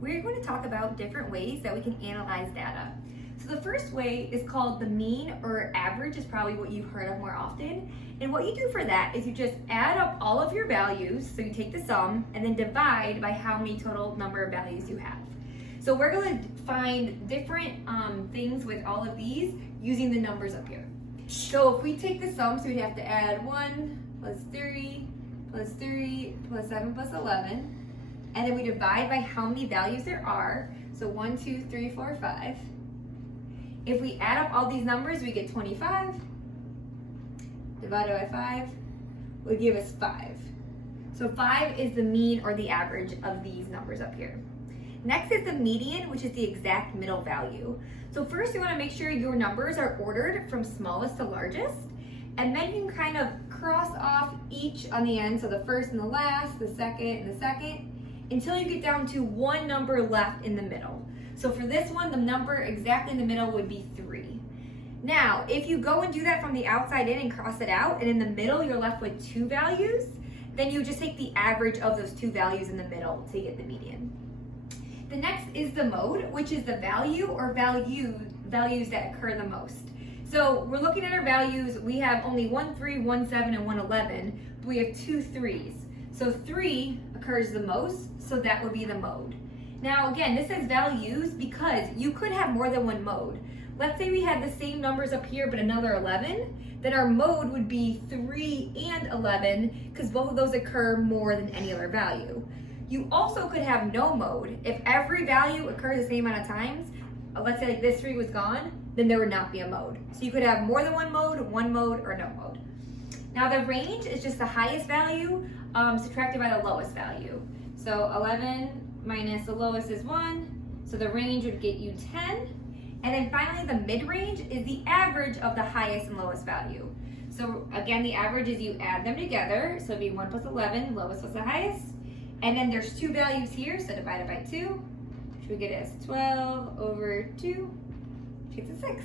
we're going to talk about different ways that we can analyze data. So the first way is called the mean or average, is probably what you've heard of more often. And what you do for that is you just add up all of your values, so you take the sum and then divide by how many total number of values you have. So we're going to find different things with all of these using the numbers up here. So if we take the sum, so we'd have to add 1 plus 3 plus 3 plus 7 plus 11. And then we divide by how many values there are. So 1, 2, 3, 4, 5. If we add up all these numbers, we get 25. Divided by 5 would give us 5. So 5 is the mean or the average of these numbers up here. Next is the median, which is the exact middle value. So first you want to make sure your numbers are ordered from smallest to largest. And then you can kind of cross off each on the end. So the first and the last, the second and the second, until you get down to one number left in the middle. So for this one, the number exactly in the middle would be 3. Now, if you go and do that from the outside in and cross it out, and in the middle you're left with 2 values, then you just take the average of those 2 values in the middle to get the median. The next is the mode, which is the value or values that occur the most. So we're looking at our values. We have only 1, 3, 1, 7, and 1, 11, but we have 2 3s. So 3 occurs the most, so that would be the mode. Now again, this is values because you could have more than one mode. Let's say we had the same numbers up here but another 11, then our mode would be 3 and 11 because both of those occur more than any other value. You also could have no mode. If every value occurs the same amount of times, let's say like this 3 was gone, then there would not be a mode. So you could have more than one mode, or no mode. Now the range is just the highest value subtracted by the lowest value. So 11 minus the lowest is 1, so the range would get you 10. And then finally the mid-range is the average of the highest and lowest value. So again, the average is you add them together, so it'd be 1 plus 11, lowest plus the highest. And then there's 2 values here, so divided by 2, which we get as 12 over 2, which gets us 6.